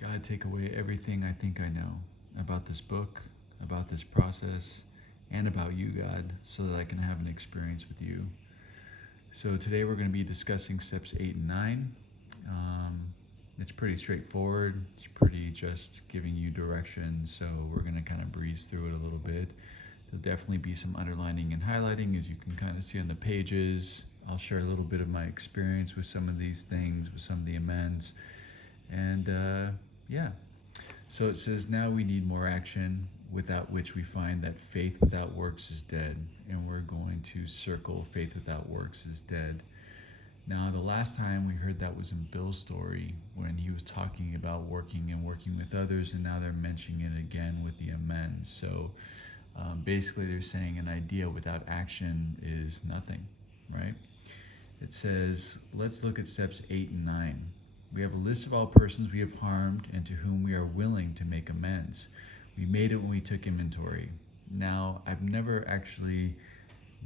God, take away everything I think I know about this book, about this process, and about you, God, so that I can have an experience with you. So today we're going to be discussing steps 8 and 9. Um, it's pretty straightforward. It's pretty just giving you direction. So we're going to kind of breeze through it a little bit. There'll definitely be some underlining and highlighting, as you can kind of see on the pages. I'll share a little bit of my experience with some of these things, with some of the amends. And yeah. So it says, now we need more action, without which we find that faith without works is dead. And we're going to circle faith without works is dead. Now, the last time we heard that was in Bill's story when he was talking about working and working with others, and now they're mentioning it again with the amends. So basically, they're saying an idea without action is nothing, right? It says, let's look at steps 8 and 9. We have a list of all persons we have harmed and to whom we are willing to make amends. We made it when we took inventory. Now, I've never actually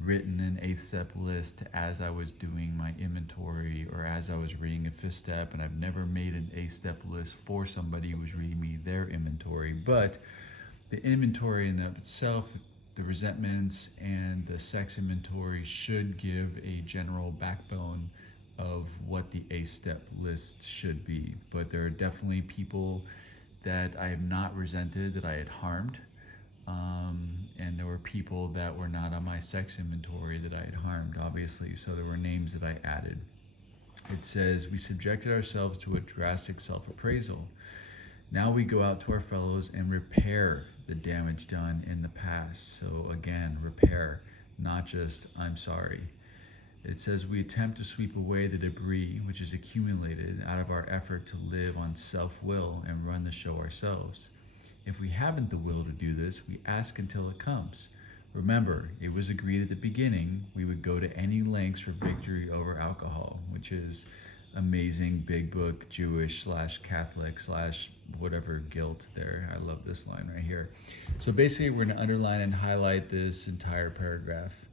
written an 8th step list as I was doing my inventory or as I was reading a 5th step, and I've never made an 8th step list for somebody who was reading me their inventory. But the inventory in of itself, the resentments and the sex inventory should give a general backbone of what the 8th step list should be. But there are definitely people that I have not resented, that I had harmed. And there were people that were not on my sex inventory that I had harmed, obviously. So there were names that I added. It says, we subjected ourselves to a drastic self-appraisal. Now we go out to our fellows and repair the damage done in the past. So again, repair, not just I'm sorry. It says we attempt to sweep away the debris which is accumulated out of our effort to live on self-will and run the show ourselves. If we haven't the will to do this, we ask until it comes. Remember, it was agreed at the beginning we would go to any lengths for victory over alcohol, which is amazing big book Jewish / Catholic / whatever guilt there. I love this line right here. So basically we're going to underline and highlight this entire paragraph.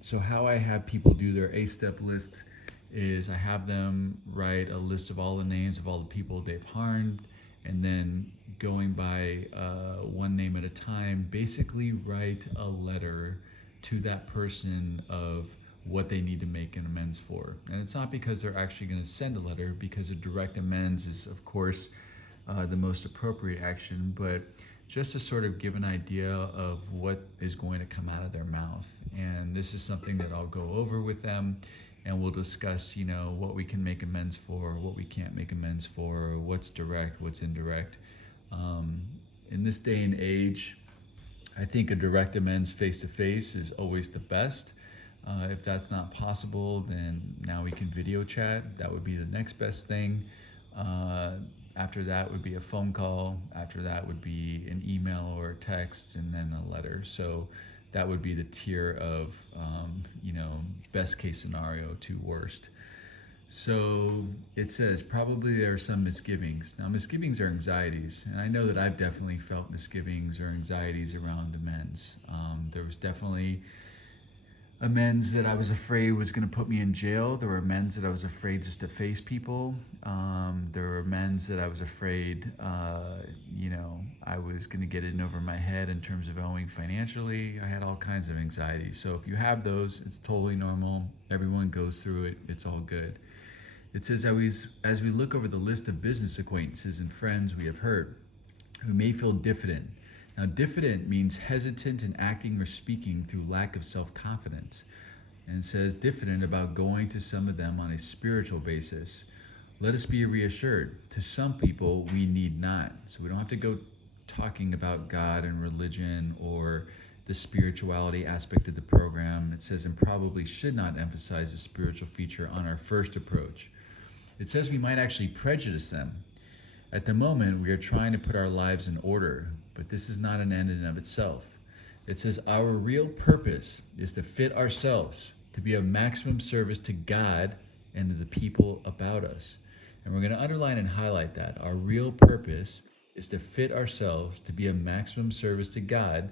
So how I have people do their 8-step list is I have them write a list of all the names of all the people they've harmed, and then going by one name at a time, basically write a letter to that person of what they need to make an amends for. And it's not because they're actually going to send a letter, because a direct amends is, of course, the most appropriate action, but just to sort of give an idea of what is going to come out of their mouth. And this is something that I'll go over with them, and we'll discuss, what we can make amends for, what we can't make amends for, what's direct, what's indirect. In this day and age, I think a direct amends face-to-face is always the best. If that's not possible, then now we can video chat. That would be the next best thing. After that would be a phone call. After that would be an email or a text, and then a letter. So that would be the tier of, best case scenario to worst. So it says, probably there are some misgivings. Now, misgivings are anxieties, and I know that I've definitely felt misgivings or anxieties around amends. There was definitely amends that I was afraid was going to put me in jail. There were amends that I was afraid just to face people. There were amends that I was afraid, I was going to get in over my head in terms of owing financially. I had all kinds of anxieties. So if you have those, it's totally normal. Everyone goes through it. It's all good. It says, as we look over the list of business acquaintances and friends we have hurt, who may feel diffident. Now, diffident means hesitant in acting or speaking through lack of self-confidence. And it says diffident about going to some of them on a spiritual basis. Let us be reassured. To some people, we need not. So we don't have to go talking about God and religion or the spirituality aspect of the program. It says, and probably should not emphasize the spiritual feature on our first approach. It says we might actually prejudice them. At the moment, we are trying to put our lives in order, but this is not an end in and of itself. It says our real purpose is to fit ourselves to be of maximum service to God and to the people about us. And we're going to underline and highlight that. Our real purpose is to fit ourselves to be of maximum service to God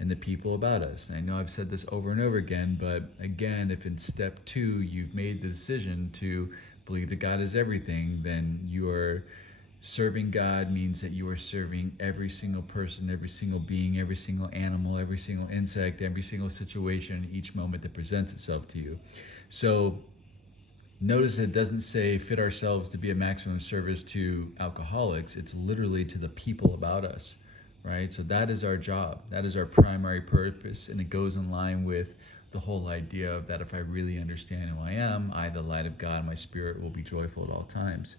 and the people about us. And I know I've said this over and over again, but again, if in step 2 you've made the decision to believe that God is everything, then you are Serving God means that you are serving every single person, every single being, every single animal, every single insect, every single situation, each moment that presents itself to you. So notice it doesn't say fit ourselves to be a maximum service to alcoholics. It's literally to the people about us, right? So that is our job. That is our primary purpose. And it goes in line with the whole idea of that if I really understand who I am, I, the light of God, my spirit will be joyful at all times.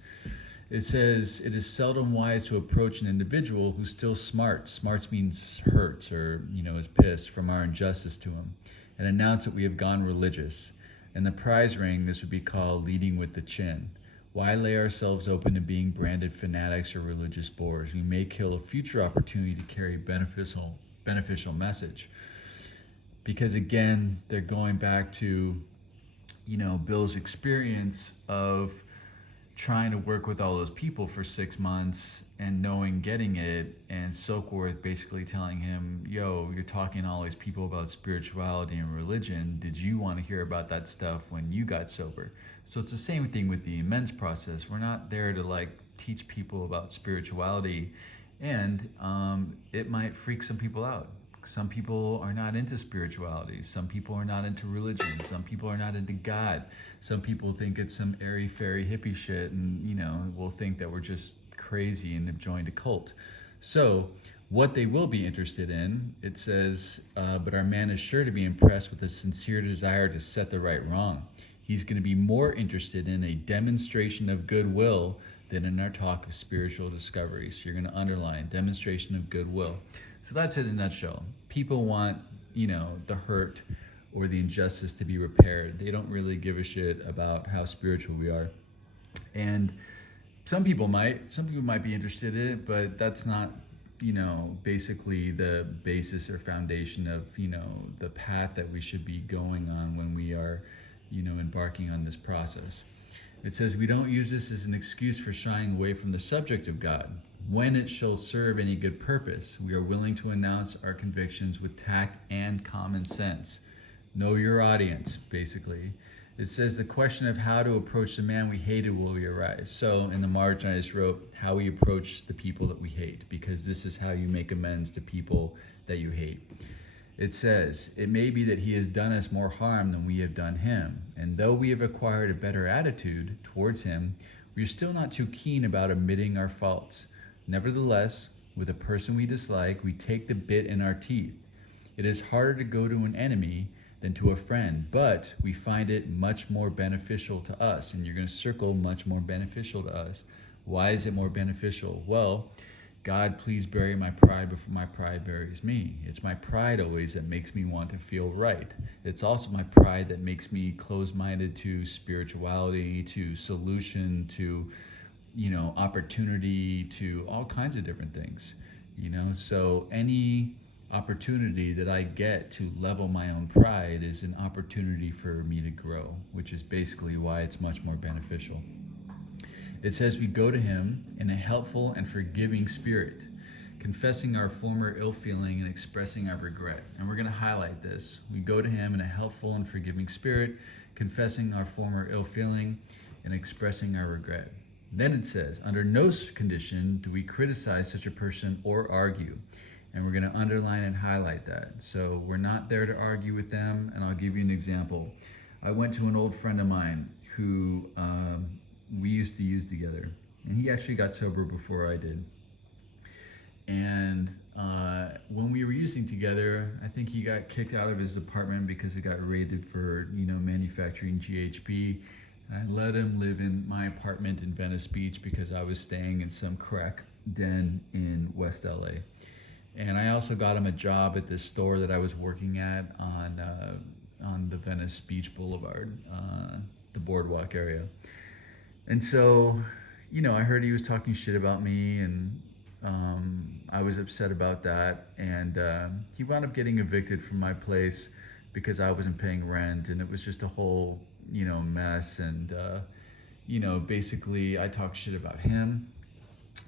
It says, it is seldom wise to approach an individual who still smarts. Smarts means hurts or, is pissed from our injustice to him, and announce that we have gone religious. In the prize ring, this would be called leading with the chin. Why lay ourselves open to being branded fanatics or religious bores? We may kill a future opportunity to carry beneficial message. Because again, they're going back to, Bill's experience of trying to work with all those people for 6 months and getting it, and Silkworth basically telling him, yo, you're talking to all these people about spirituality and religion. Did you want to hear about that stuff when you got sober? So it's the same thing with the amends process. We're not there to teach people about spirituality, and it might freak some people out. Some people are not into spirituality. Some people are not into religion. Some people are not into God. Some people think it's some airy-fairy hippie shit and, will think that we're just crazy and have joined a cult. So what they will be interested in, it says, but our man is sure to be impressed with a sincere desire to set the right wrong. He's going to be more interested in a demonstration of goodwill than in our talk of spiritual discovery. So you're going to underline demonstration of goodwill. So that's it in a nutshell. People want, the hurt or the injustice to be repaired. They don't really give a shit about how spiritual we are. And some people might be interested in it, but that's not, basically the basis or foundation of, the path that we should be going on when we are, embarking on this process. It says, we don't use this as an excuse for shying away from the subject of God. When it shall serve any good purpose, we are willing to announce our convictions with tact and common sense. Know your audience, basically. It says the question of how to approach the man we hated will arise. So in the margin, I just wrote how we approach the people that we hate, because this is how you make amends to people that you hate. It says, it may be that he has done us more harm than we have done him. And though we have acquired a better attitude towards him, we are still not too keen about admitting our faults. Nevertheless, with a person we dislike, we take the bit in our teeth. It is harder to go to an enemy than to a friend, but we find it much more beneficial to us. And you're going to circle much more beneficial to us. Why is it more beneficial? Well, God, please bury my pride before my pride buries me. It's my pride always that makes me want to feel right. It's also my pride that makes me closed-minded to spirituality, to solution, to opportunity, to all kinds of different things, so any opportunity that I get to level my own pride is an opportunity for me to grow, which is basically why it's much more beneficial. It says we go to him in a helpful and forgiving spirit, confessing our former ill feeling and expressing our regret. And we're going to highlight this. We go to him in a helpful and forgiving spirit, confessing our former ill feeling and expressing our regret. Then it says, under no condition do we criticize such a person or argue. And we're going to underline and highlight that. So we're not there to argue with them. And I'll give you an example. I went to an old friend of mine who we used to use together. And he actually got sober before I did. And when we were using together, I think he got kicked out of his apartment because it got raided for, manufacturing GHB. I let him live in my apartment in Venice Beach because I was staying in some crack den in West LA. And I also got him a job at this store that I was working at on the Venice Beach Boulevard, the boardwalk area. And so, I heard he was talking shit about me, and I was upset about that. And he wound up getting evicted from my place because I wasn't paying rent, and it was just a whole mess. And basically I talked shit about him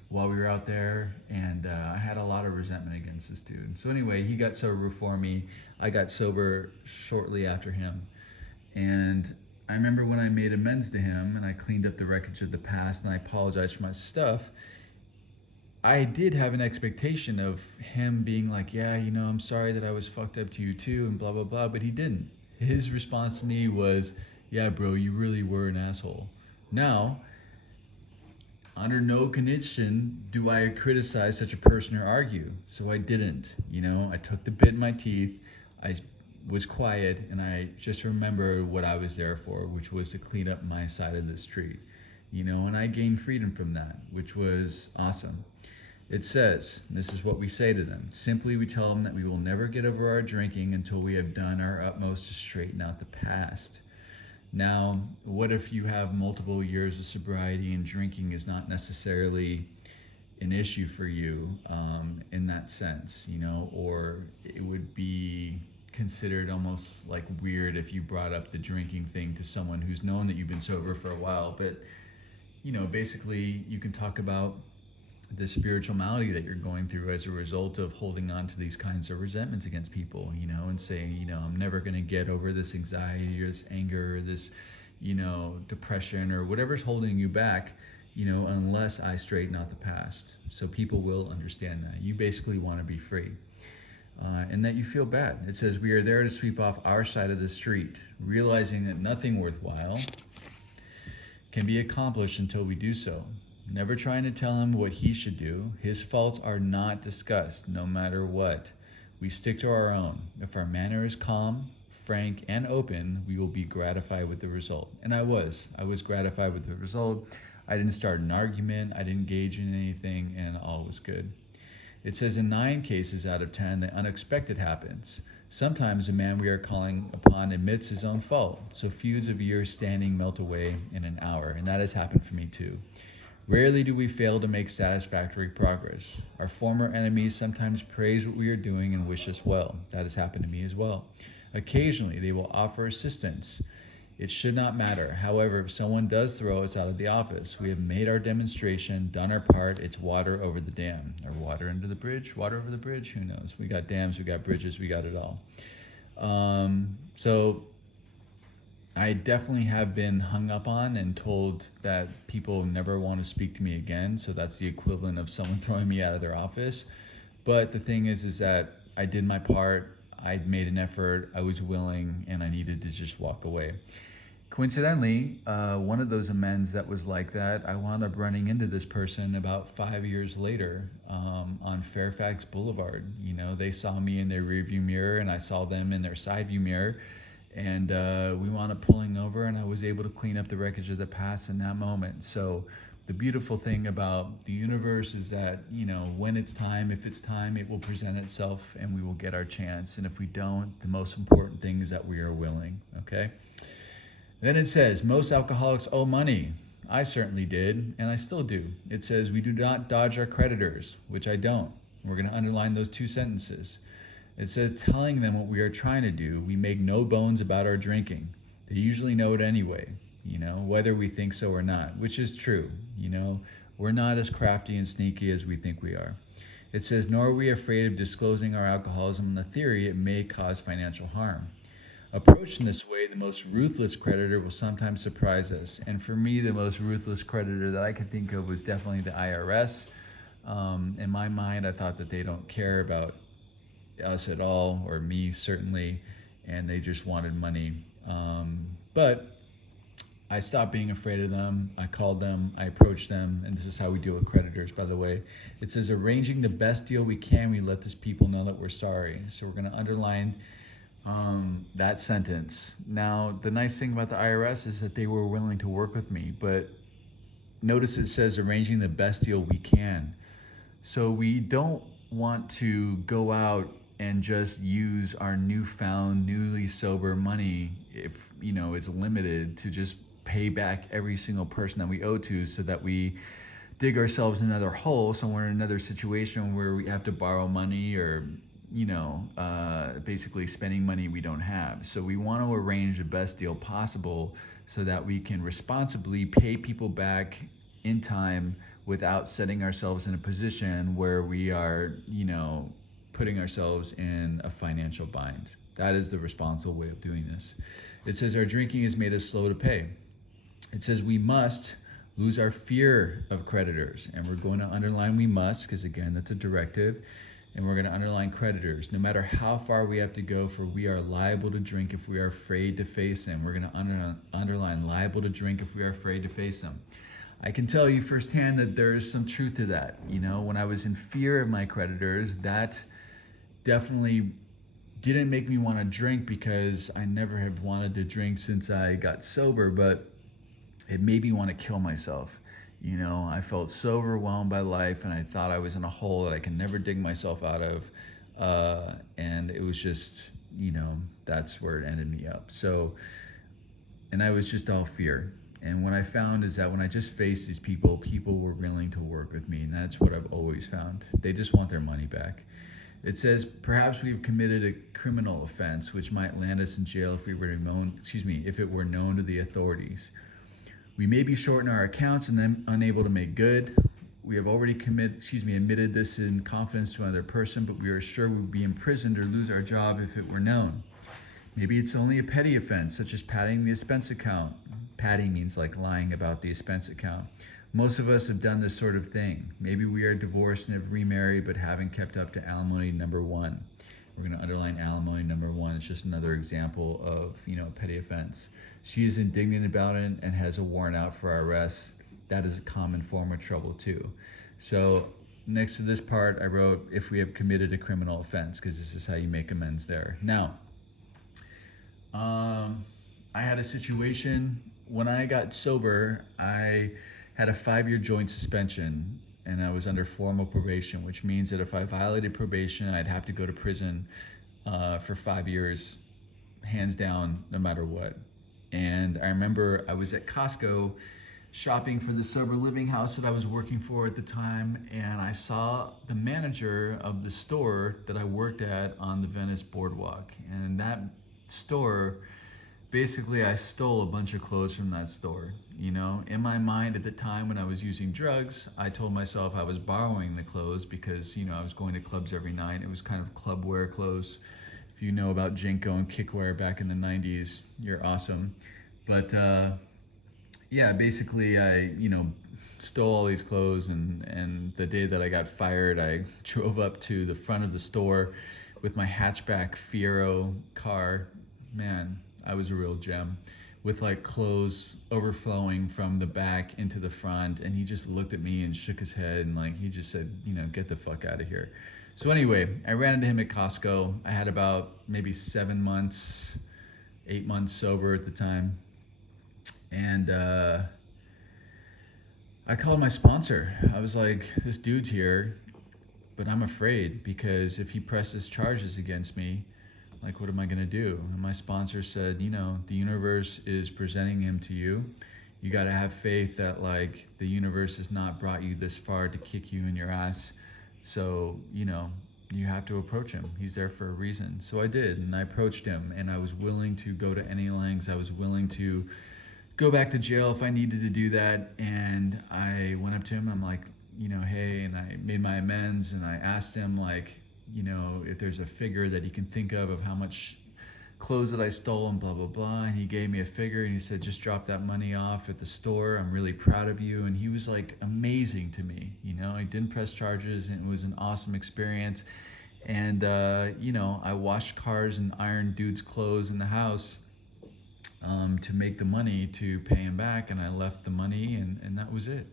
while we were out there, and I had a lot of resentment against this dude. So anyway, he got sober before me. I got sober shortly after him, and I remember when I made amends to him and I cleaned up the wreckage of the past and I apologized for my stuff. I did have an expectation of him being like, yeah, I'm sorry that I was fucked up to you too, and blah, blah, blah. But he didn't. His response to me was, yeah, bro, you really were an asshole. Now, under no condition do I criticize such a person or argue. So I didn't. I took the bit in my teeth. I was quiet and I just remembered what I was there for, which was to clean up my side of the street. And I gained freedom from that, which was awesome. It says, this is what we say to them. Simply, we tell them that we will never get over our drinking until we have done our utmost to straighten out the past. Now, what if you have multiple years of sobriety and drinking is not necessarily an issue for you in that sense, or it would be considered almost like weird if you brought up the drinking thing to someone who's known that you've been sober for a while. But, basically you can talk about the spiritual malady that you're going through as a result of holding on to these kinds of resentments against people, and saying, I'm never going to get over this anxiety or this anger or this, depression or whatever's holding you back, unless I straighten out the past. So people will understand that. You basically want to be free. And that you feel bad. It says, we are there to sweep off our side of the street, realizing that nothing worthwhile can be accomplished until we do so. Never trying to tell him what he should do. His faults are not discussed, no matter what. We stick to our own. If our manner is calm, frank, and open, we will be gratified with the result. And I was gratified with the result. I didn't start an argument. I didn't engage in anything, and all was good. It says in 9 cases out of 10, the unexpected happens. Sometimes a man we are calling upon admits his own fault. So feuds of years standing melt away in an hour. And that has happened for me too. Rarely do we fail to make satisfactory progress. Our former enemies sometimes praise what we are doing and wish us well. That has happened to me as well. Occasionally, they will offer assistance. It should not matter. However, if someone does throw us out of the office, we have made our demonstration, done our part. It's water over the dam. Or water under the bridge? Water over the bridge? Who knows? We got dams, we got bridges, we got it all. So I definitely have been hung up on and told that people never want to speak to me again. So that's the equivalent of someone throwing me out of their office. But the thing is that I did my part. I'd made an effort. I was willing, and I needed to just walk away. Coincidentally, one of those amends that was like that, I wound up running into this person about 5 years later on Fairfax Boulevard. They saw me in their rearview mirror, and I saw them in their side view mirror. And we wound up pulling over, and I was able to clean up the wreckage of the past in that moment. So the beautiful thing about the universe is that, when it's time, if it's time, it will present itself and we will get our chance. And if we don't, the most important thing is that we are willing, okay? Then it says, most alcoholics owe money. I certainly did, and I still do. It says, we do not dodge our creditors, which I don't. We're going to underline those 2 sentences. It says, telling them what we are trying to do, we make no bones about our drinking. They usually know it anyway, whether we think so or not, which is true. We're not as crafty and sneaky as we think we are. It says, nor are we afraid of disclosing our alcoholism on the theory it may cause financial harm. Approached in this way, the most ruthless creditor will sometimes surprise us. And for me, the most ruthless creditor that I could think of was definitely the IRS. In my mind, I thought that they don't care about us at all, or me certainly, and they just wanted money. But I stopped being afraid of them. I called them, I approached them, and this is how we deal with creditors, by the way. It says, arranging the best deal we can, we let these people know that we're sorry. So we're going to underline that sentence. Now, the nice thing about the IRS is that they were willing to work with me, but notice it says arranging the best deal we can. So we don't want to go out and just use our newfound, newly sober money, if it's limited, to just pay back every single person that we owe to, so that we dig ourselves another hole somewhere in another situation where we have to borrow money or basically spending money we don't have. So we want to arrange the best deal possible so that we can responsibly pay people back in time without setting ourselves in a position where we are, putting ourselves in a financial bind. That is the responsible way of doing this. It says our drinking has made us slow to pay. It says we must lose our fear of creditors. And we're going to underline we must, because again, that's a directive. And we're going to underline creditors. No matter how far we have to go, for we are liable to drink if we are afraid to face them. We're going to underline liable to drink if we are afraid to face them. I can tell you firsthand that there is some truth to that. You know, when I was in fear of my creditors, that definitely didn't make me want to drink, because I never have wanted to drink since I got sober, but it made me want to kill myself. You know, I felt so overwhelmed by life, and I thought I was in a hole that I can never dig myself out of. And it was just, you know, that's where it ended me up. So, and I was just all fear. And what I found is that when I just faced these people, people were willing to work with me. And that's what I've always found. They just want their money back. It says, perhaps we've committed a criminal offense, which might land us in jail if if it were known to the authorities. We may be short in our accounts and then unable to make good. We have already admitted this in confidence to another person, but we are sure we would be imprisoned or lose our job if it were known. Maybe it's only a petty offense, such as padding the expense account. Padding means like lying about the expense account. Most of us have done this sort of thing. Maybe we are divorced and have remarried, but haven't kept up to alimony number one. We're going to underline alimony number one. It's just another example of, you know, petty offense. She is indignant about it and has a warrant out for our arrest. That is a common form of trouble too. So next to this part, I wrote, if we have committed a criminal offense, because this is how you make amends there. Now, I had a situation when I got sober. I had a 5-year joint suspension, and I was under formal probation, which means that if I violated probation, I'd have to go to prison for 5 years, hands down, no matter what. And I remember I was at Costco shopping for the sober living house that I was working for at the time, and I saw the manager of the store that I worked at on the Venice Boardwalk. And in that store, basically I stole a bunch of clothes from that store. You know, in my mind at the time when I was using drugs, I told myself I was borrowing the clothes because, you know, I was going to clubs every night. It was kind of club wear clothes. If you know about Jinko and kickwear back in the 90s, you're awesome. But yeah, basically I, you know, stole all these clothes, and the day that I got fired, I drove up to the front of the store with my hatchback Fiero car. Man, I was a real gem, with like clothes overflowing from the back into the front. And he just looked at me and shook his head, and like he just said, you know, get the fuck out of here. So anyway, I ran into him at Costco. I had about maybe 8 months sober at the time. And I called my sponsor. I was like, this dude's here, but I'm afraid, because if he presses charges against me, like, what am I going to do? And my sponsor said, you know, the universe is presenting him to you. You got to have faith that, like, the universe has not brought you this far to kick you in your ass. So, you know, you have to approach him. He's there for a reason. So I did, and I approached him, and I was willing to go to any lengths. I was willing to go back to jail if I needed to do that. And I went up to him. I'm like, you know, hey, and I made my amends, and I asked him, like, you know, if there's a figure that he can think of how much clothes that I stole and blah, blah, blah. And he gave me a figure, and he said, just drop that money off at the store. I'm really proud of you. And he was like amazing to me. You know, he didn't press charges, and it was an awesome experience. And, you know, I washed cars and ironed dudes' clothes in the house to make the money to pay him back. And I left the money, and that was it.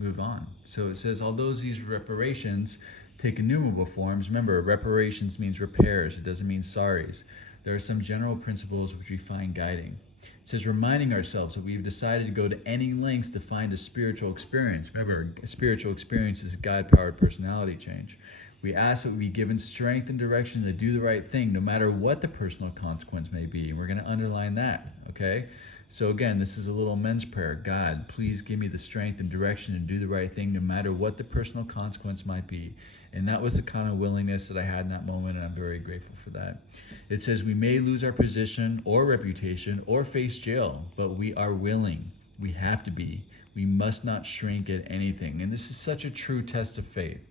Move on. So it says, although these reparations take innumerable forms. Remember, reparations means repairs. It doesn't mean sorries. There are some general principles which we find guiding. It says, reminding ourselves that we've decided to go to any lengths to find a spiritual experience. Remember, a spiritual experience is a God-powered personality change. We ask that we be given strength and direction to do the right thing, no matter what the personal consequence may be. And we're going to underline that, okay? So again, this is a little amends prayer. God, please give me the strength and direction to do the right thing, no matter what the personal consequence might be. And that was the kind of willingness that I had in that moment, and I'm very grateful for that. It says we may lose our position or reputation or face jail, but we are willing. We have to be. We must not shrink at anything. And this is such a true test of faith.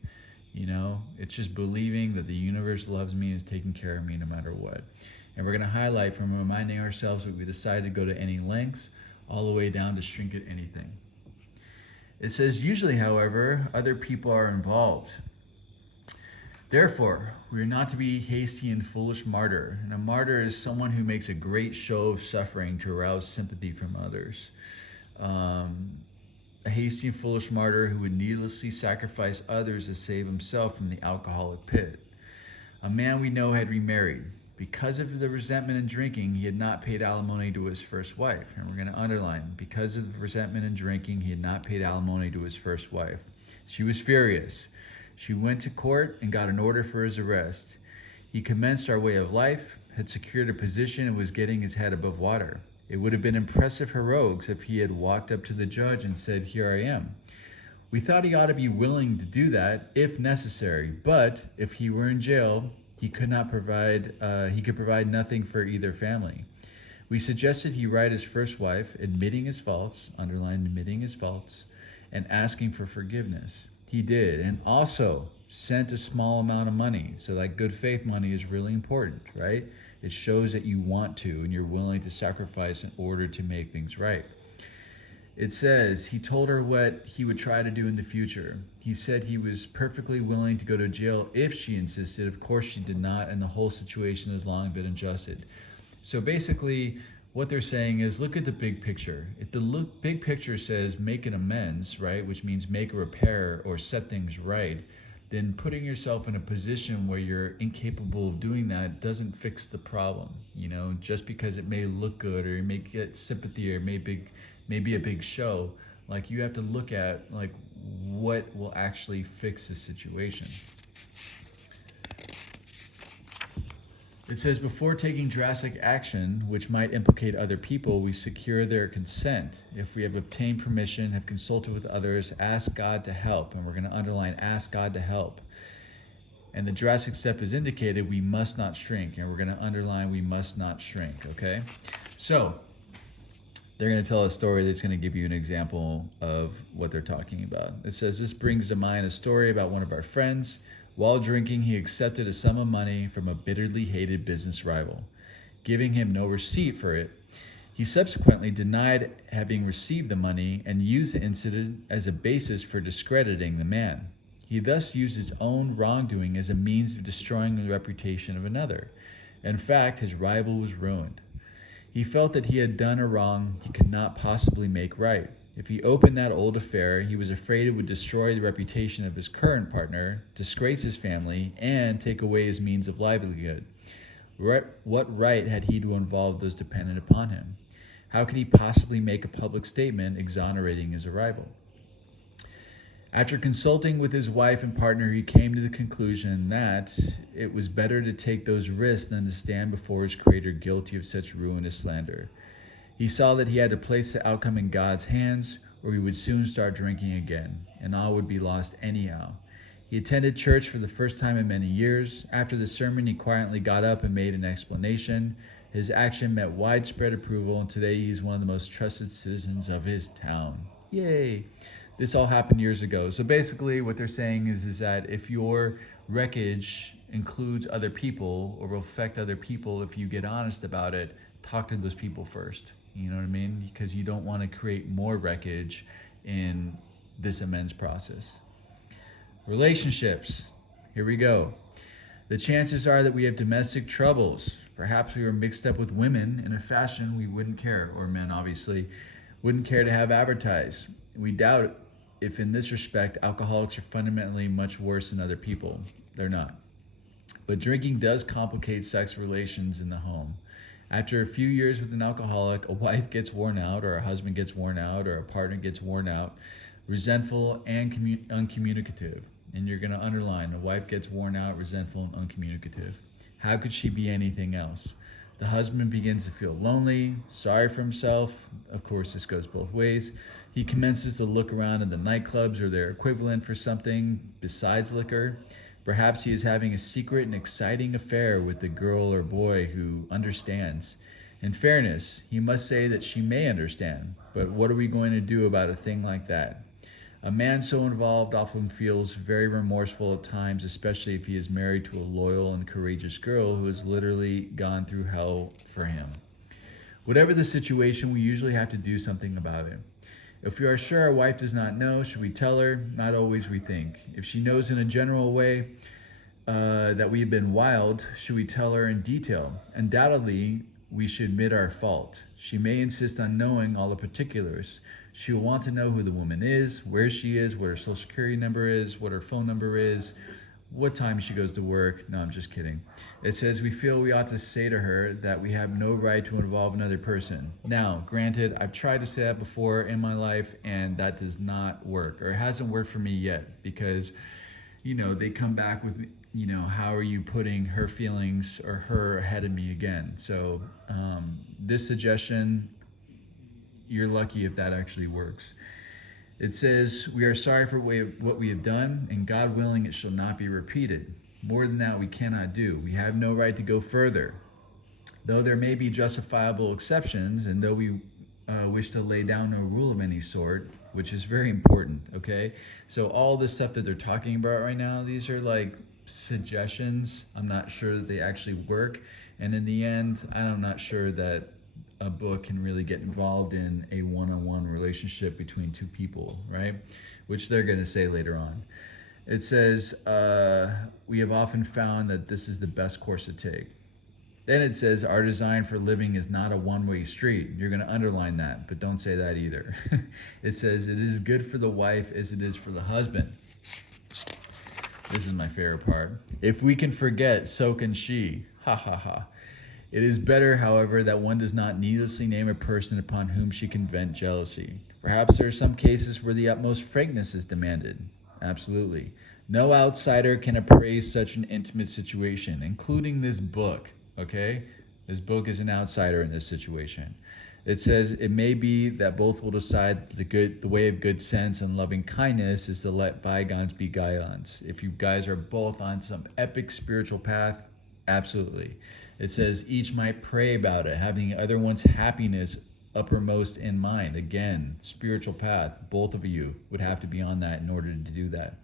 You know, it's just believing that the universe loves me and is taking care of me no matter what. And we're going to highlight from reminding ourselves that we decided to go to any lengths, all the way down to shrink it anything. It says, usually, however, other people are involved. Therefore, we are not to be hasty and foolish martyr. And a martyr is someone who makes a great show of suffering to arouse sympathy from others. A hasty and foolish martyr who would needlessly sacrifice others to save himself from the alcoholic pit. A man we know had remarried. Because of the resentment and drinking, he had not paid alimony to his first wife. And we're going to underline, because of the resentment and drinking, he had not paid alimony to his first wife. She was furious. She went to court and got an order for his arrest. He commenced our way of life, had secured a position, and was getting his head above water. It would have been impressive heroics if he had walked up to the judge and said, "Here I am." We thought he ought to be willing to do that if necessary, but if he were in jail, he could provide nothing for either family. We suggested he write his first wife, admitting his faults, underline admitting his faults, and asking for forgiveness. He did, and also sent a small amount of money. So that good faith money is really important, right? It shows that you want to and you're willing to sacrifice in order to make things right. It says he told her what he would try to do in the future. He said he was perfectly willing to go to jail if she insisted. Of course she did not, and the whole situation has long been adjusted. So basically, what they're saying is, look at the big picture. If the big picture says make an amends, right, which means make a repair or set things right, then putting yourself in a position where you're incapable of doing that doesn't fix the problem. You know, just because it may look good or you may get sympathy or maybe a big show, like you have to look at like what will actually fix the situation. It says, before taking drastic action, which might implicate other people, we secure their consent. If we have obtained permission, have consulted with others, ask God to help. And we're going to underline, ask God to help. And the drastic step is indicated, we must not shrink. And we're going to underline, we must not shrink, okay? So, they're going to tell a story that's going to give you an example of what they're talking about. It says, this brings to mind a story about one of our friends. While drinking, he accepted a sum of money from a bitterly hated business rival. Giving him no receipt for it, he subsequently denied having received the money and used the incident as a basis for discrediting the man. He thus used his own wrongdoing as a means of destroying the reputation of another. In fact, his rival was ruined. He felt that he had done a wrong he could not possibly make right. If he opened that old affair, he was afraid it would destroy the reputation of his current partner, disgrace his family, and take away his means of livelihood. What right had he to involve those dependent upon him? How could he possibly make a public statement exonerating his rival? After consulting with his wife and partner, he came to the conclusion that it was better to take those risks than to stand before his Creator guilty of such ruinous slander. He saw that he had to place the outcome in God's hands, or he would soon start drinking again, and all would be lost anyhow. He attended church for the first time in many years. After the sermon, he quietly got up and made an explanation. His action met widespread approval, and today he's one of the most trusted citizens of his town. Yay! This all happened years ago. So basically what they're saying is that if your wreckage includes other people or will affect other people, if you get honest about it, talk to those people first. You know what I mean? Because you don't want to create more wreckage in this amends process. Relationships. Here we go. The chances are that we have domestic troubles. Perhaps we were mixed up with women in a fashion we wouldn't care, or men obviously, wouldn't care to have advertised. We doubt if in this respect alcoholics are fundamentally much worse than other people. They're not. But drinking does complicate sex relations in the home. After a few years with an alcoholic, a wife gets worn out, or a husband gets worn out, or a partner gets worn out, resentful and uncommunicative. And you're going to underline, a wife gets worn out, resentful, and uncommunicative. How could she be anything else? The husband begins to feel lonely, sorry for himself. Of course, this goes both ways. He commences to look around in the nightclubs or their equivalent for something besides liquor. Perhaps he is having a secret and exciting affair with the girl or boy who understands. In fairness, he must say that she may understand, but what are we going to do about a thing like that? A man so involved often feels very remorseful at times, especially if he is married to a loyal and courageous girl who has literally gone through hell for him. Whatever the situation, we usually have to do something about it. If we are sure our wife does not know, should we tell her? Not always, we think. If she knows in a general way that we have been wild, should we tell her in detail? Undoubtedly, we should admit our fault. She may insist on knowing all the particulars. She will want to know who the woman is, where she is, what her social security number is, what her phone number is, what time she goes to work. No, I'm just kidding. It says we feel we ought to say to her that we have no right to involve another person. Now, granted, I've tried to say that before in my life, and that does not work, or it hasn't worked for me yet, because, they come back with, how are you putting her feelings or her ahead of me again? So this suggestion, you're lucky if that actually works. It says, we are sorry for what we have done, and God willing, it shall not be repeated. More than that, we cannot do. We have no right to go further. Though there may be justifiable exceptions, and though we wish to lay down no rule of any sort, which is very important, okay? So all this stuff that they're talking about right now, these are like suggestions. I'm not sure that they actually work. And in the end, I'm not sure that a book can really get involved in a one-on-one relationship between two people, right? Which they're going to say later on. It says, we have often found that this is the best course to take. Then it says, our design for living is not a one-way street. You're going to underline that, but don't say that either. It says, it is good for the wife as it is for the husband. This is my favorite part. If we can forget, so can she. Ha ha ha. It is better, however, that one does not needlessly name a person upon whom she can vent jealousy. Perhaps there are some cases where the utmost frankness is demanded. Absolutely. No outsider can appraise such an intimate situation, including this book, okay? This book is an outsider in this situation. It says, it may be that both will decide the way of good sense and loving kindness is to let bygones be bygones. If you guys are both on some epic spiritual path, absolutely. It says each might pray about it, having the other one's happiness uppermost in mind. Again, spiritual path. Both of you would have to be on that in order to do that.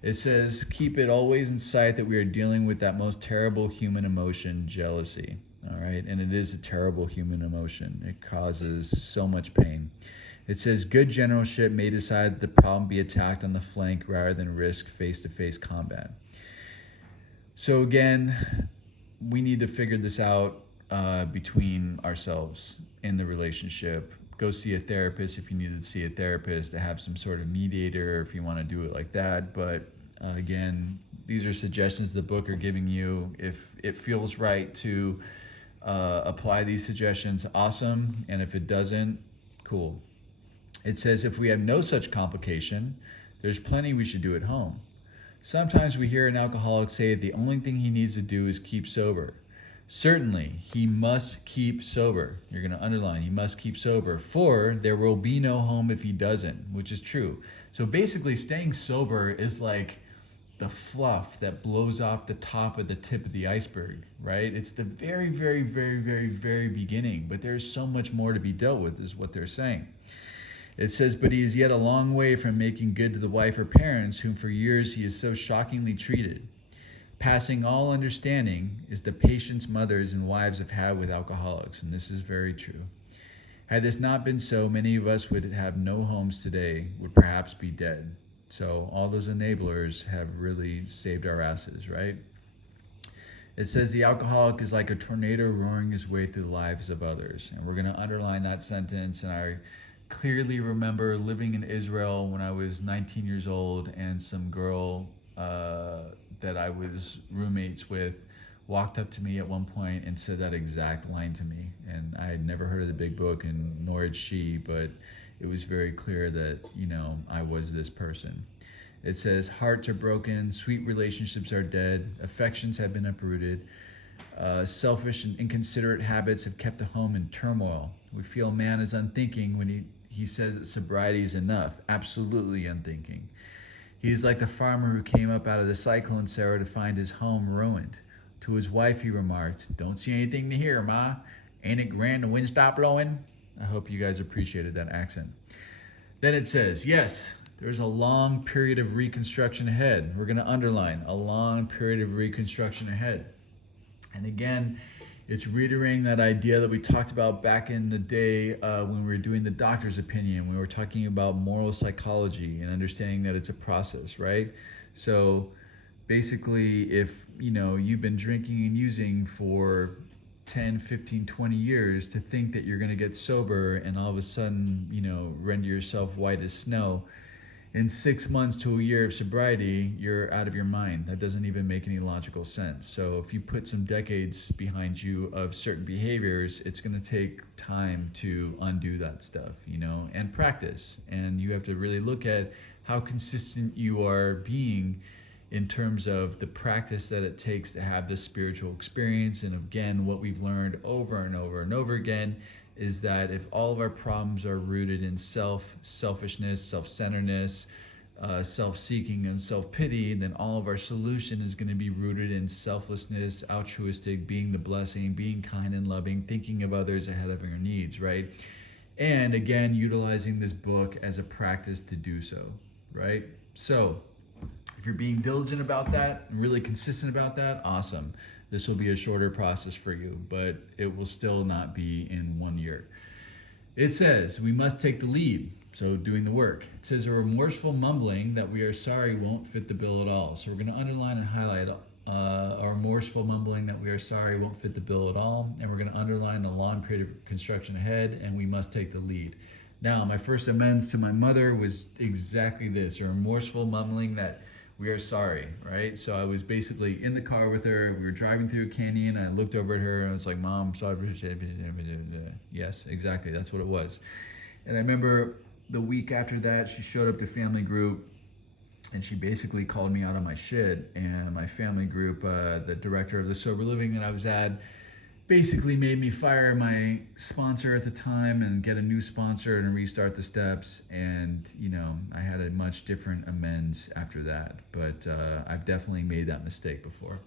It says, keep it always in sight that we are dealing with that most terrible human emotion, jealousy. All right, and it is a terrible human emotion. It causes so much pain. It says, good generalship may decide that the problem be attacked on the flank rather than risk face-to-face combat. So again, we need to figure this out between ourselves in the relationship. Go see a therapist if you need to see a therapist, to have some sort of mediator if you want to do it like that. But again, these are suggestions the book are giving you. If it feels right to apply these suggestions, awesome. And if it doesn't, cool. It says, if we have no such complication, there's plenty we should do at home. Sometimes we hear an alcoholic say that the only thing he needs to do is keep sober. Certainly, he must keep sober. You're going to underline, he must keep sober, for there will be no home if he doesn't, which is true. So basically, staying sober is like the fluff that blows off the top of the tip of the iceberg, right? It's the very, very, very, very, very beginning, but there's so much more to be dealt with, is what they're saying. It says, but he is yet a long way from making good to the wife or parents, whom for years he has so shockingly treated. Passing all understanding is the patience mothers and wives have had with alcoholics, and this is very true. Had this not been so, many of us would have no homes today, would perhaps be dead. So all those enablers have really saved our asses, right? It says the alcoholic is like a tornado roaring his way through the lives of others. And we're going to underline that sentence. And I clearly remember living in Israel when I was 19 years old, and some girl that I was roommates with walked up to me at one point and said that exact line to me. And I had never heard of the big book, and nor had she, but it was very clear that, I was this person. It says, hearts are broken, sweet relationships are dead, affections have been uprooted, selfish and inconsiderate habits have kept the home in turmoil. We feel man is unthinking when he says that sobriety is enough. Absolutely unthinking. He is like the farmer who came up out of the cyclone, Sarah, to find his home ruined. To his wife he remarked, don't see anything to hear, Ma. Ain't it grand the wind stopped blowing? I hope you guys appreciated that accent. Then it says, yes, There's a long period of reconstruction ahead. We're going to underline a long period of reconstruction ahead. And again, it's reiterating that idea that we talked about back in the day when we were doing the doctor's opinion. We were talking about moral psychology and understanding that it's a process, right? So basically, if you've been drinking and using for 10, 15, 20 years, to think that you're going to get sober and all of a sudden, render yourself white as snow, in 6 months to a year of sobriety, you're out of your mind. That doesn't even make any logical sense. So if you put some decades behind you of certain behaviors, it's going to take time to undo that stuff, and practice. And you have to really look at how consistent you are being in terms of the practice that it takes to have this spiritual experience. And again, what we've learned over and over and over again is that if all of our problems are rooted in selfishness, self-centeredness, self-seeking, and self-pity, then all of our solution is going to be rooted in selflessness, altruistic, being the blessing, being kind and loving, thinking of others ahead of your needs, right? And again, utilizing this book as a practice to do so, right? So if you're being diligent about that and really consistent about that, awesome. This will be a shorter process for you, but it will still not be in 1 year. It says we must take the lead, so doing the work. It says a remorseful mumbling that we are sorry won't fit the bill at all. So we're going to underline and highlight a remorseful mumbling that we are sorry won't fit the bill at all, and we're going to underline a long period of construction ahead, and we must take the lead. Now, my first amends to my mother was exactly this, a remorseful mumbling that we are sorry, right? So I was basically in the car with her. We were driving through a canyon. I looked over at her and I was like, Mom, I'm sorry. Yes, exactly. That's what it was. And I remember the week after that, she showed up to family group and she basically called me out on my shit. And my family group, the director of the sober living that I was at, basically made me fire my sponsor at the time and get a new sponsor and restart the steps. And I had a much different amends after that, but I've definitely made that mistake before.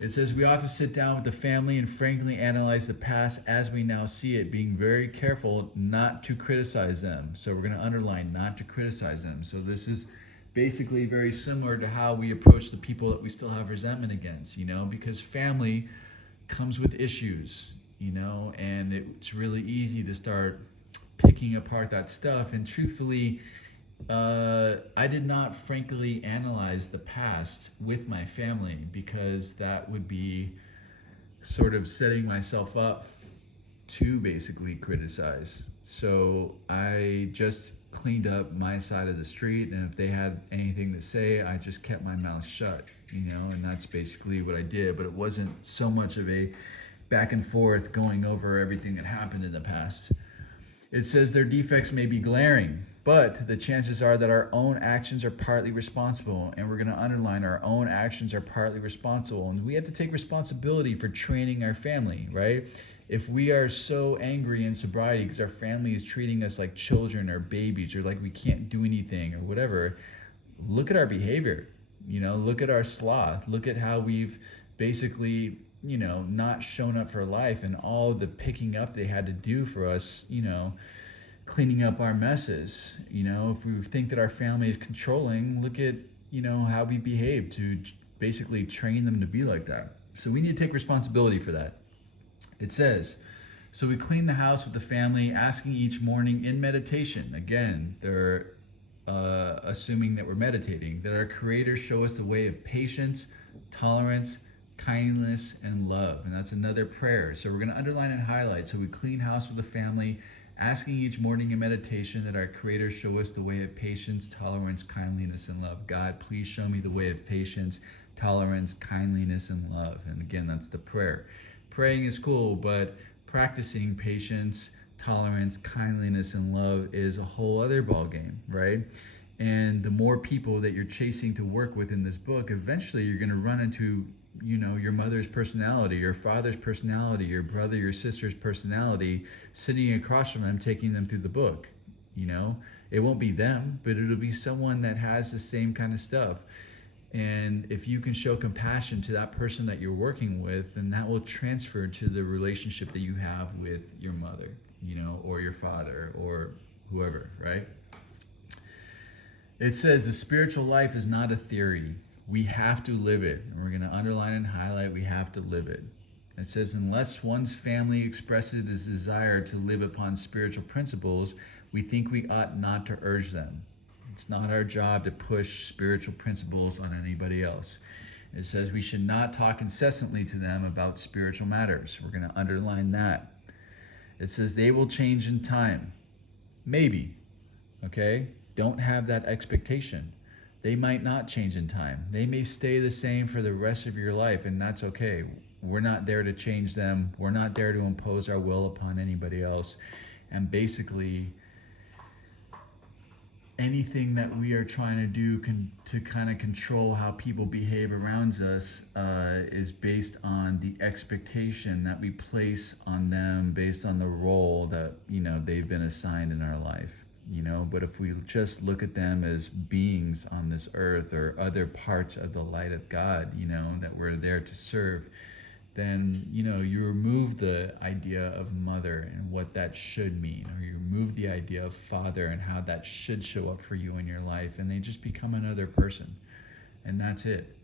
It says we ought to sit down with the family and frankly analyze the past as we now see it, being very careful not to criticize them. So we're going to underline not to criticize them. So this is basically very similar to how we approach the people that we still have resentment against, because family comes with issues, and it's really easy to start picking apart that stuff. And truthfully, I did not frankly analyze the past with my family because that would be sort of setting myself up to basically criticize. So I just cleaned up my side of the street, and if they had anything to say, I just kept my mouth shut, and that's basically what I did. But it wasn't so much of a back and forth going over everything that happened in the past. It says their defects may be glaring, but the chances are that our own actions are partly responsible, and we're going to underline our own actions are partly responsible, and we have to take responsibility for training our family, right? If we are so angry in sobriety because our family is treating us like children or babies or like we can't do anything or whatever, look at our behavior, look at our sloth, look at how we've basically, not shown up for life and all the picking up they had to do for us, cleaning up our messes. If we think that our family is controlling, look at, how we behave to basically train them to be like that. So we need to take responsibility for that. It says, so we clean the house with the family, asking each morning in meditation. Again, they're assuming that we're meditating, that our Creator show us the way of patience, tolerance, kindness, and love. And that's another prayer. So we're going to underline and highlight. So we clean house with the family, asking each morning in meditation that our Creator show us the way of patience, tolerance, kindliness, and love. God, please show me the way of patience, tolerance, kindliness, and love. And again, that's the prayer. Praying is cool, but practicing patience, tolerance, kindliness, and love is a whole other ballgame, right? And the more people that you're chasing to work with in this book, eventually you're going to run into, your mother's personality, your father's personality, your brother, your sister's personality, sitting across from them, taking them through the book. It won't be them, but it'll be someone that has the same kind of stuff. And if you can show compassion to that person that you're working with, then that will transfer to the relationship that you have with your mother, or your father or whoever, right? It says the spiritual life is not a theory. We have to live it. And we're going to underline and highlight, we have to live it. It says, unless one's family expresses its desire to live upon spiritual principles, we think we ought not to urge them. It's not our job to push spiritual principles on anybody else. It says we should not talk incessantly to them about spiritual matters. We're going to underline that. It says they will change in time. Maybe. Okay? Don't have that expectation. They might not change in time. They may stay the same for the rest of your life, and that's okay. We're not there to change them. We're not there to impose our will upon anybody else. And basically, anything that we are trying to do to kind of control how people behave around us is based on the expectation that we place on them based on the role that they've been assigned in our life. But if we just look at them as beings on this earth or other parts of the light of God, that we're there to serve, then you remove the idea of mother and what that should mean, or you remove the idea of father and how that should show up for you in your life, and they just become another person, and that's it.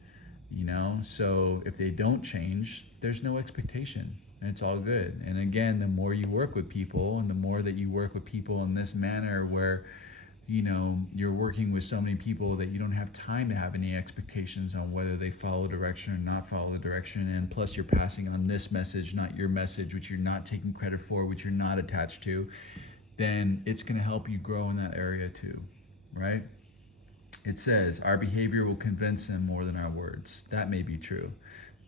So if they don't change, there's no expectation, and it's all good. And again, the more you work with people, and the more that you work with people in this manner where you're working with so many people that you don't have time to have any expectations on whether they follow direction or not follow the direction. And plus you're passing on this message, not your message, which you're not taking credit for, which you're not attached to, then it's going to help you grow in that area too, right? It says our behavior will convince them more than our words. That may be true,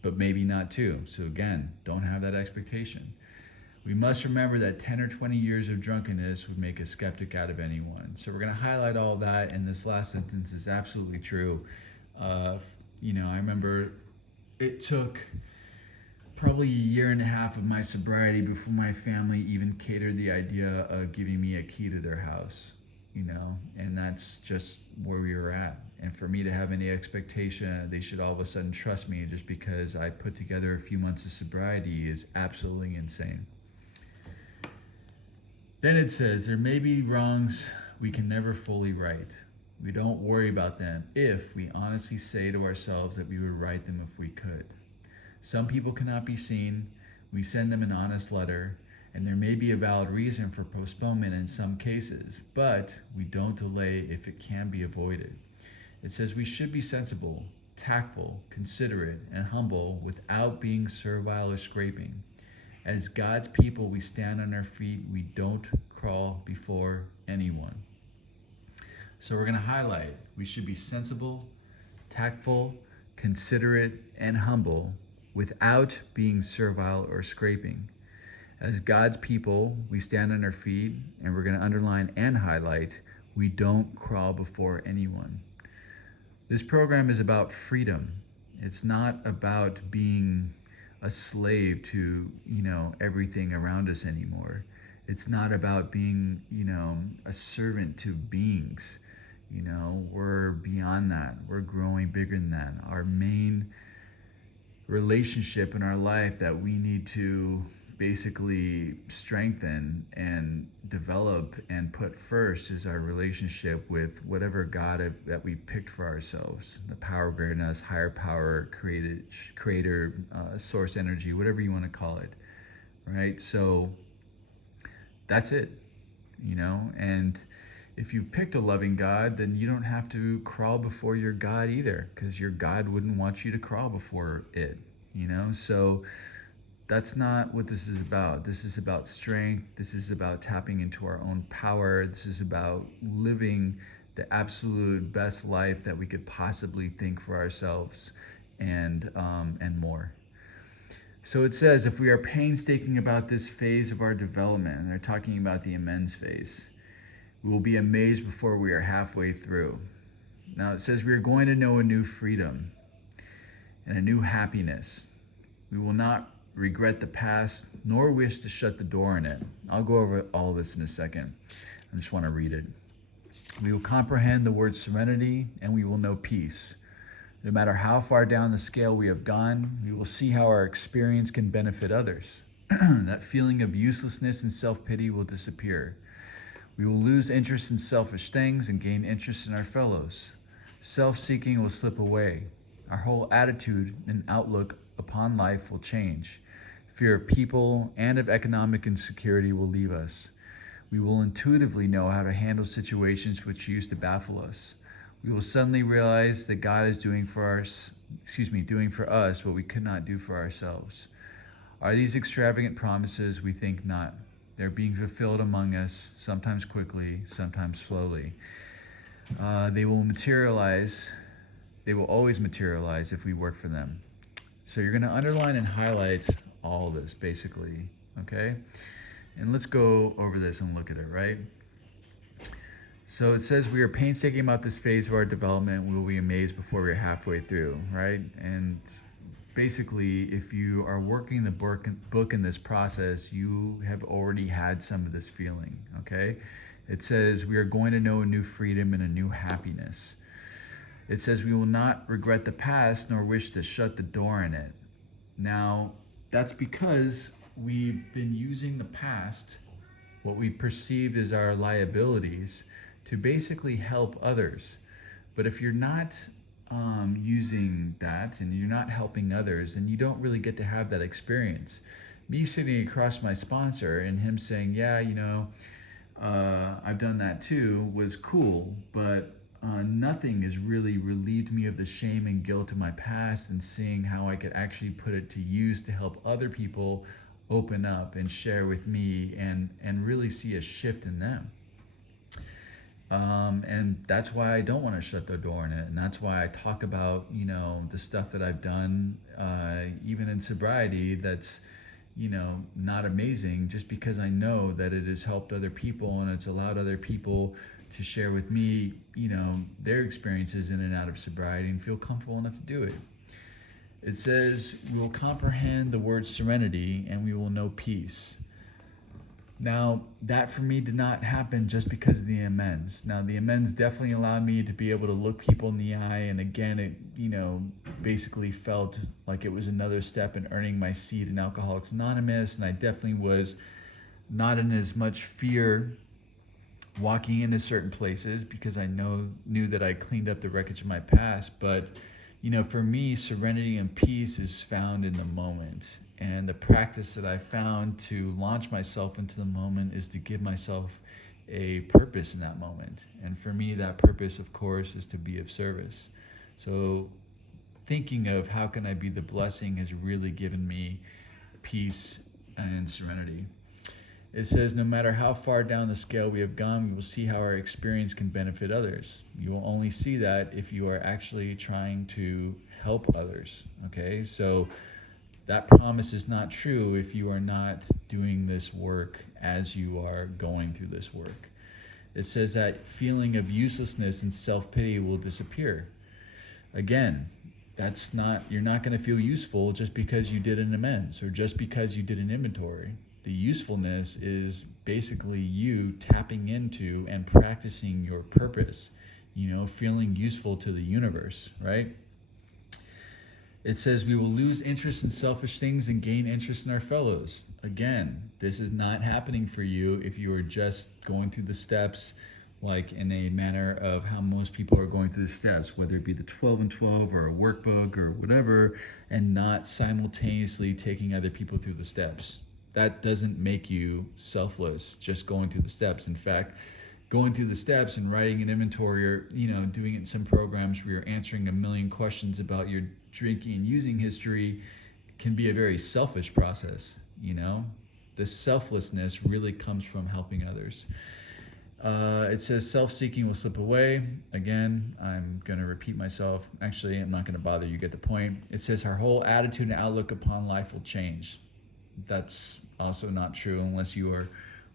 but maybe not too. So again, don't have that expectation. We must remember that 10 or 20 years of drunkenness would make a skeptic out of anyone. So we're going to highlight all that, and this last sentence is absolutely true. I remember it took probably a year and a half of my sobriety before my family even catered the idea of giving me a key to their house, and that's just where we were at. And for me to have any expectation they should all of a sudden trust me just because I put together a few months of sobriety is absolutely insane. Then it says, there may be wrongs we can never fully right. We don't worry about them if we honestly say to ourselves that we would right them if we could. Some people cannot be seen. We send them an honest letter, and there may be a valid reason for postponement in some cases, but we don't delay if it can be avoided. It says we should be sensible, tactful, considerate, and humble without being servile or scraping. As God's people, we stand on our feet. We don't crawl before anyone. So we're going to highlight, we should be sensible, tactful, considerate, and humble without being servile or scraping. As God's people, we stand on our feet, and we're going to underline and highlight, we don't crawl before anyone. This program is about freedom. It's not about being a slave to, everything around us anymore. It's not about being, a servant to beings. We're beyond that. We're growing bigger than that. Our main relationship in our life that we need to basically strengthen and develop and put first is our relationship with whatever God that we've picked for ourselves, the power greater than us, higher power, creator, source energy, whatever you want to call it, right? So that's it, and if you've picked a loving God, then you don't have to crawl before your God either, because your God wouldn't want you to crawl before it, so that's not what this is about. This is about strength. This is about tapping into our own power. This is about living the absolute best life that we could possibly think for ourselves, and more. So it says, if we are painstaking about this phase of our development, and they're talking about the amends phase, we will be amazed before we are halfway through. Now it says we are going to know a new freedom and a new happiness. We will not regret the past, nor wish to shut the door on it. I'll go over all this in a second. I just want to read it. We will comprehend the word serenity, and we will know peace. No matter how far down the scale we have gone, we will see how our experience can benefit others. That feeling of uselessness and self-pity will disappear. We will lose interest in selfish things and gain interest in our fellows. Self-seeking will slip away. Our whole attitude and outlook upon life will change. Fear of people and of economic insecurity will leave us. We will intuitively know how to handle situations which used to baffle us. We will suddenly realize that God is doing for us what we could not do for ourselves. Are these extravagant promises? We think not. They're being fulfilled among us, sometimes quickly, sometimes slowly. They will materialize. They will always materialize if we work for them. So you're going to underline and highlight all this, basically, okay? And let's go over this and look at it, right? So it says we are painstaking about this phase of our development. We will be amazed before we're halfway through, right? And basically, if you are working the book in this process, you have already had some of this feeling, okay? It says we are going to know a new freedom and a new happiness. It says we will not regret the past nor wish to shut the door in it. Now, that's because we've been using the past, what we perceived as our liabilities, to basically help others. But if you're not using that and you're not helping others, then you don't really get to have that experience. Me sitting across my sponsor and him saying, yeah, I've done that too, was cool, but nothing has really relieved me of the shame and guilt of my past, and seeing how I could actually put it to use to help other people open up and share with me and really see a shift in them. And that's why I don't want to shut the door on it. And that's why I talk about, the stuff that I've done, even in sobriety, that's, not amazing, just because I know that it has helped other people and it's allowed other people to share with me, their experiences in and out of sobriety and feel comfortable enough to do it. It says, we will comprehend the word serenity and we will know peace. Now, that for me did not happen just because of the amends. Now, the amends definitely allowed me to be able to look people in the eye. And again, it, basically felt like it was another step in earning my seat in Alcoholics Anonymous. And I definitely was not in as much fear walking into certain places because I knew that I cleaned up the wreckage of my past. But, for me, serenity and peace is found in the moment. And the practice that I found to launch myself into the moment is to give myself a purpose in that moment. And for me, that purpose, of course, is to be of service. So thinking of how can I be the blessing has really given me peace and serenity. It says, no matter how far down the scale we have gone, we will see how our experience can benefit others. You will only see that if you are actually trying to help others, okay? So that promise is not true if you are not doing this work as you are going through this work. It says that feeling of uselessness and self-pity will disappear. Again, you're not going to feel useful just because you did an amends or just because you did an inventory. The usefulness is basically you tapping into and practicing your purpose, feeling useful to the universe, right? It says we will lose interest in selfish things and gain interest in our fellows. Again, this is not happening for you if you are just going through the steps like in a manner of how most people are going through the steps, whether it be the 12 and 12 or a workbook or whatever, and not simultaneously taking other people through the steps. That doesn't make you selfless, just going through the steps. In fact, going through the steps and writing an inventory or, doing it in some programs where you're answering a million questions about your drinking and using history can be a very selfish process, The selflessness really comes from helping others. It says self-seeking will slip away. Again, I'm going to repeat myself. Actually, I'm not going to bother. You get the point. It says our whole attitude and outlook upon life will change. That's also not true unless you are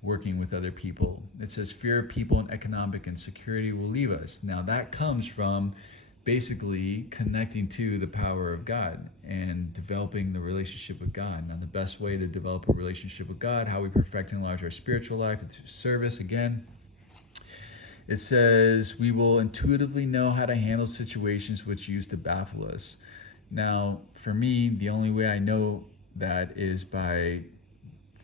working with other people. It says fear of people and economic insecurity will leave us. Now that comes from basically connecting to the power of God and developing the relationship with God. Now the best way to develop a relationship with God, how we perfect and enlarge our spiritual life is through service. Again, it says we will intuitively know how to handle situations which used to baffle us. Now for me, the only way I know that is by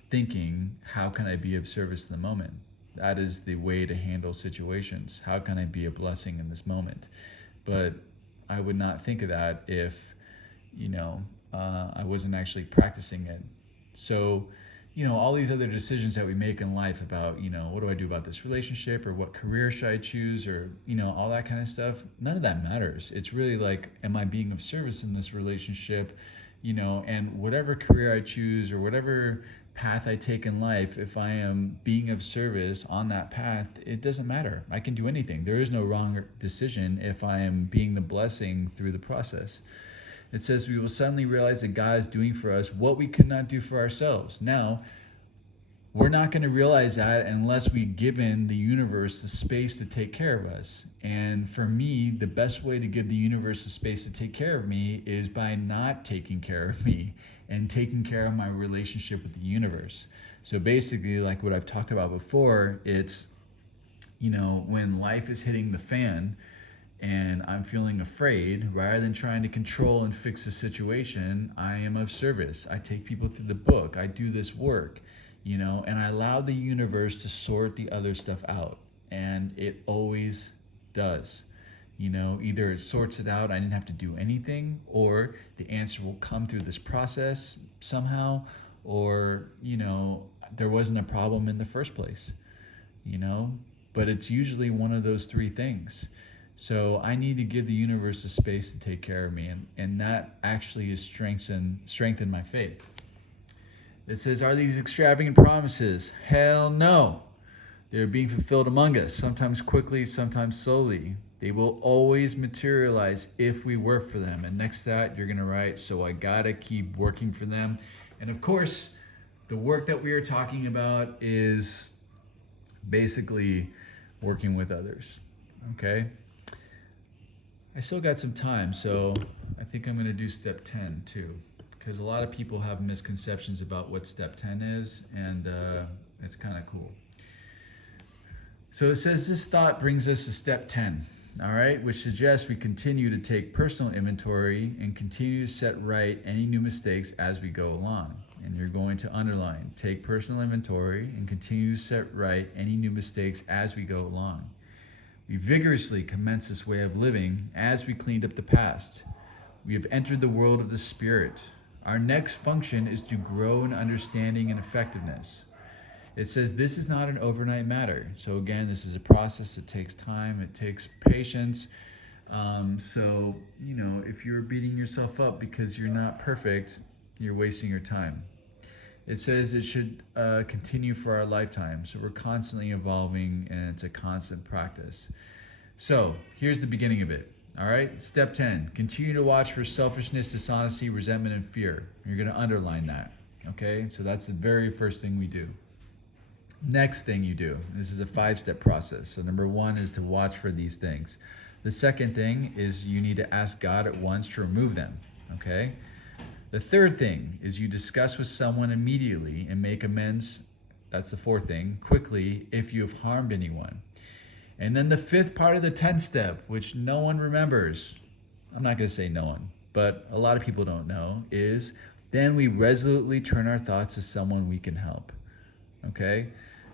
thinking, how can I be of service in the moment? That is the way to handle situations. How can I be a blessing in this moment? But I would not think of that if, I wasn't actually practicing it. So, all these other decisions that we make in life about, what do I do about this relationship, or what career should I choose, or, all that kind of stuff, none of that matters. It's really like, am I being of service in this relationship? And whatever career I choose, or whatever path I take in life, if I am being of service on that path, it doesn't matter. I can do anything. There is no wrong decision if I am being the blessing through the process. It says we will suddenly realize that God is doing for us what we could not do for ourselves. Now, we're not going to realize that unless we've given the universe the space to take care of us. And for me, the best way to give the universe the space to take care of me is by not taking care of me and taking care of my relationship with the universe. So basically, like what I've talked about before, it's, when life is hitting the fan and I'm feeling afraid, rather than trying to control and fix the situation, I am of service. I take people through the book. I do this work. And I allow the universe to sort the other stuff out. And it always does. Either it sorts it out, I didn't have to do anything, or the answer will come through this process somehow, or, there wasn't a problem in the first place, but it's usually one of those three things. So I need to give the universe the space to take care of me. And that actually is strengthen my faith. It says, are these extravagant promises? Hell no. They're being fulfilled among us, sometimes quickly, sometimes slowly. They will always materialize if we work for them. And next to that, you're going to write, so I got to keep working for them. And of course, the work that we are talking about is basically working with others. Okay? I still got some time, so I think I'm going to do step 10 too, because a lot of people have misconceptions about what step 10 is, and it's kind of cool. So it says this thought brings us to step 10, all right, which suggests we continue to take personal inventory and continue to set right any new mistakes as we go along. And you're going to underline, take personal inventory and continue to set right any new mistakes as we go along. We vigorously commence this way of living as we cleaned up the past. We have entered the world of the spirit. Our next function is to grow in understanding and effectiveness. It says this is not an overnight matter. So again, this is a process that takes time. It takes patience. So, if you're beating yourself up because you're not perfect, you're wasting your time. It says it should continue for our lifetime. So we're constantly evolving, and it's a constant practice. So here's the beginning of it. All right. Step 10, continue to watch for selfishness, dishonesty, resentment, and fear. You're going to underline that. Okay. So that's the very first thing we do. Next thing you do, this is a 5-step process. So number 1 is to watch for these things. The second thing is you need to ask God at once to remove them. Okay. The third thing is you discuss with someone immediately and make amends. That's the 4th thing, quickly, if you have harmed anyone. And then the 5th part of the 10th step, which no one remembers, I'm not going to say no one, but a lot of people don't know, is then we resolutely turn our thoughts to someone we can help. Okay?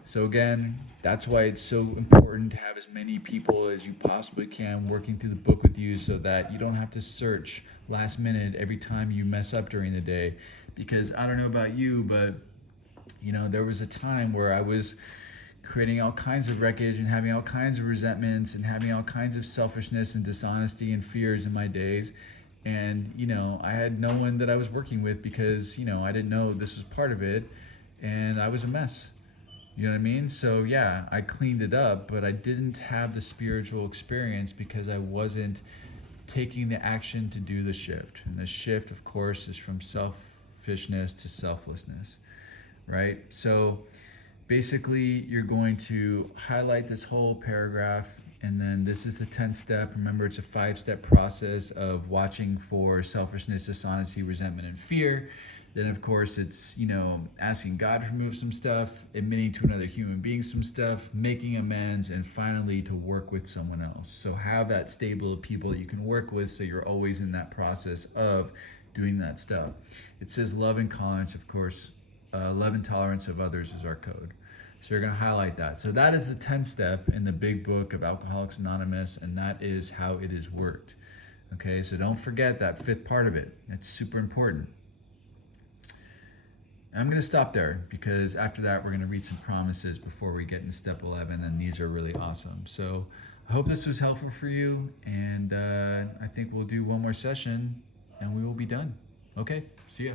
So again, that's why it's so important to have as many people as you possibly can working through the book with you, so that you don't have to search last minute every time you mess up during the day. Because I don't know about you, but there was a time where I was creating all kinds of wreckage and having all kinds of resentments and having all kinds of selfishness and dishonesty and fears in my days. And, I had no one that I was working with because, I didn't know this was part of it, and I was a mess. You know what I mean? So yeah, I cleaned it up, but I didn't have the spiritual experience because I wasn't taking the action to do the shift. And the shift, of course, is from selfishness to selflessness, right? So basically, you're going to highlight this whole paragraph, and then this is the 10th step. Remember, it's a 5-step process of watching for selfishness, dishonesty, resentment, and fear. Then, of course, it's, asking God to remove some stuff, admitting to another human being some stuff, making amends, and finally to work with someone else. So have that stable of people that you can work with, so you're always in that process of doing that stuff. It says love and tolerance, of course. Love and tolerance of others is our code. So you're going to highlight that. So that is the 10th step in the big book of Alcoholics Anonymous, and that is how it is worked. Okay, so don't forget that 5th part of it. That's super important. I'm going to stop there because after that we're going to read some promises before we get into step 11, and these are really awesome. So I hope this was helpful for you, and I think we'll do one more session and we will be done. Okay, see ya.